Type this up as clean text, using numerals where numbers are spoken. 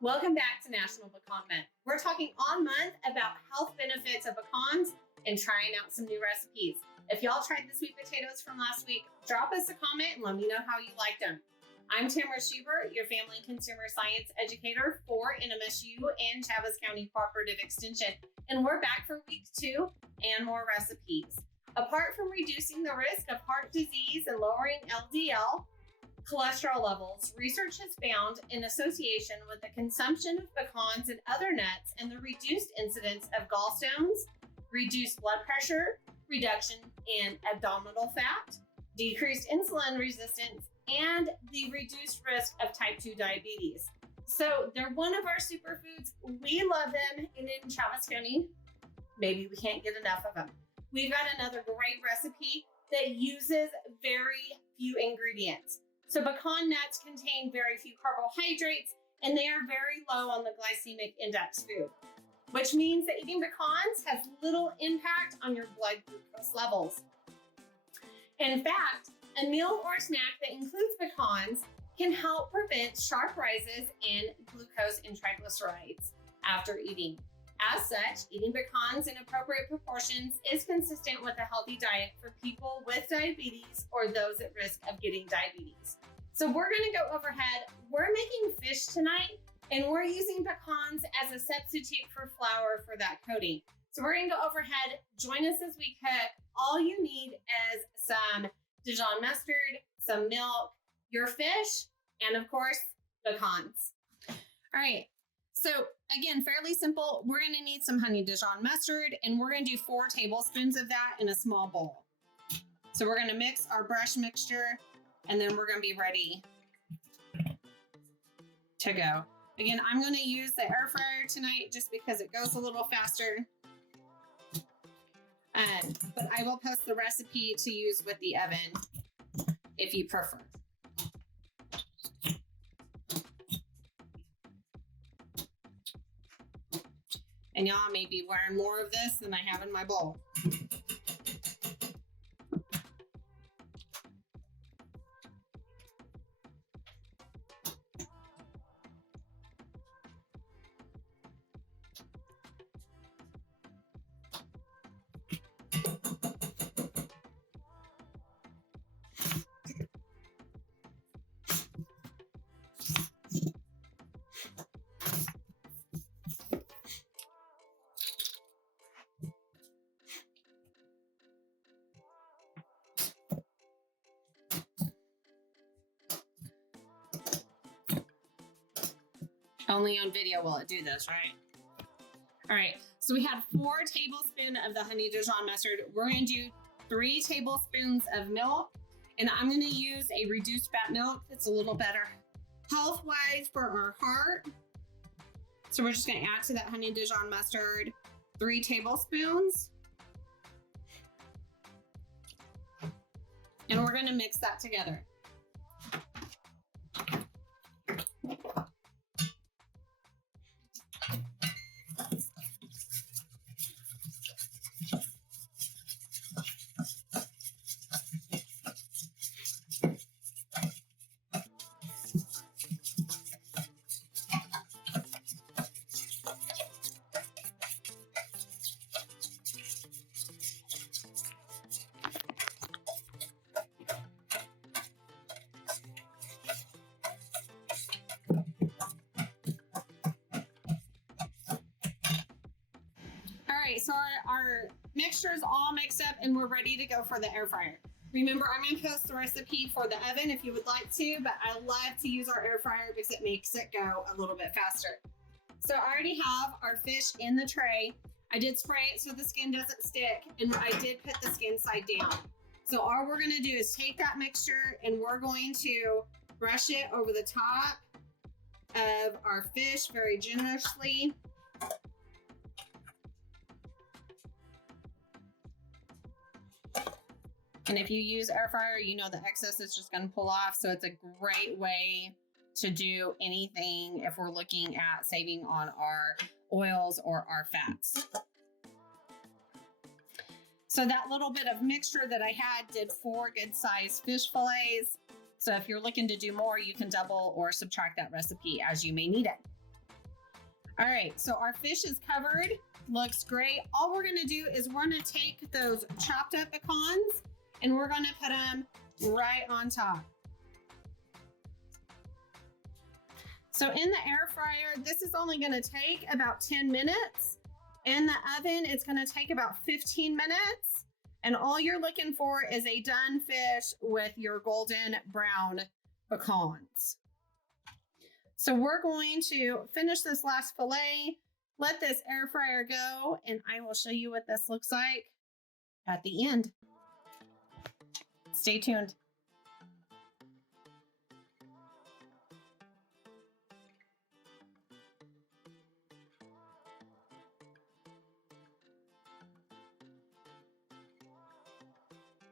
Welcome back to National Pecan Month. We're talking all month about health benefits of pecans and trying out some new recipes. If y'all tried the sweet potatoes from last week, drop us a comment and let me know how you liked them. I'm Tamara Schubert, your Family and Consumer Science Educator for NMSU and Chaves County Cooperative Extension, and we're back for week 2 and more recipes. Apart from reducing the risk of heart disease and lowering LDL cholesterol levels, research has found an association with the consumption of pecans and other nuts and the reduced incidence of gallstones, reduced blood pressure, reduction in abdominal fat, decreased insulin resistance, and the reduced risk of type 2 diabetes. So they're one of our superfoods. We love them, and in Chaves County, maybe we can't get enough of them. We've got another great recipe that uses very few ingredients. So pecan nuts contain very few carbohydrates, and they are very low on the glycemic index food, which means that eating pecans has little impact on your blood glucose levels. In fact, a meal or snack that includes pecans can help prevent sharp rises in glucose and triglycerides after eating. As such, eating pecans in appropriate proportions is consistent with a healthy diet for people with diabetes or those at risk of getting diabetes. So we're going to go overhead. We're making fish tonight, and we're using pecans as a substitute for flour for that coating. So we're going to go overhead. Join us as we cook. All you need is some Dijon mustard, some milk, your fish, and of course, pecans. All right. So again, fairly simple. We're going to need some honey Dijon mustard, and we're going to do 4 tablespoons of that in a small bowl. So we're going to mix our brush mixture, and then we're going to be ready to go. Again, I'm going to use the air fryer tonight just because it goes a little faster. But I will post the recipe to use with the oven if you prefer. And y'all may be wearing more of this than I have in my bowl. Only on video will it do this, right? All right, so we had 4 tablespoons of the honey Dijon mustard. We're going to do 3 tablespoons of milk, and I'm going to use a reduced fat milk that's a little better health-wise for our heart. So we're just going to add to that honey Dijon mustard 3 tablespoons. And we're going to mix that together. So our mixture is all mixed up and we're ready to go for the air fryer. Remember, I'm going to post the recipe for the oven if you would like to, but I love to use our air fryer because it makes it go a little bit faster. So I already have our fish in the tray. I did spray it so the skin doesn't stick, and I did put the skin side down. So all we're going to do is take that mixture and we're going to brush it over the top of our fish very generously. And if you use air fryer, you know the excess is just going to pull off. So it's a great way to do anything if we're looking at saving on our oils or our fats. So that little bit of mixture that I had did 4 good sized fish fillets. So if you're looking to do more, you can double or subtract that recipe as you may need it. All right, so our fish is covered. Looks great. All we're gonna do is we're gonna take those chopped up pecans and we're gonna put them right on top. So in the air fryer, this is only gonna take about 10 minutes. In the oven, it's gonna take about 15 minutes. And all you're looking for is a done fish with your golden brown pecans. So we're going to finish this last fillet, let this air fryer go, and I will show you what this looks like at the end. Stay tuned.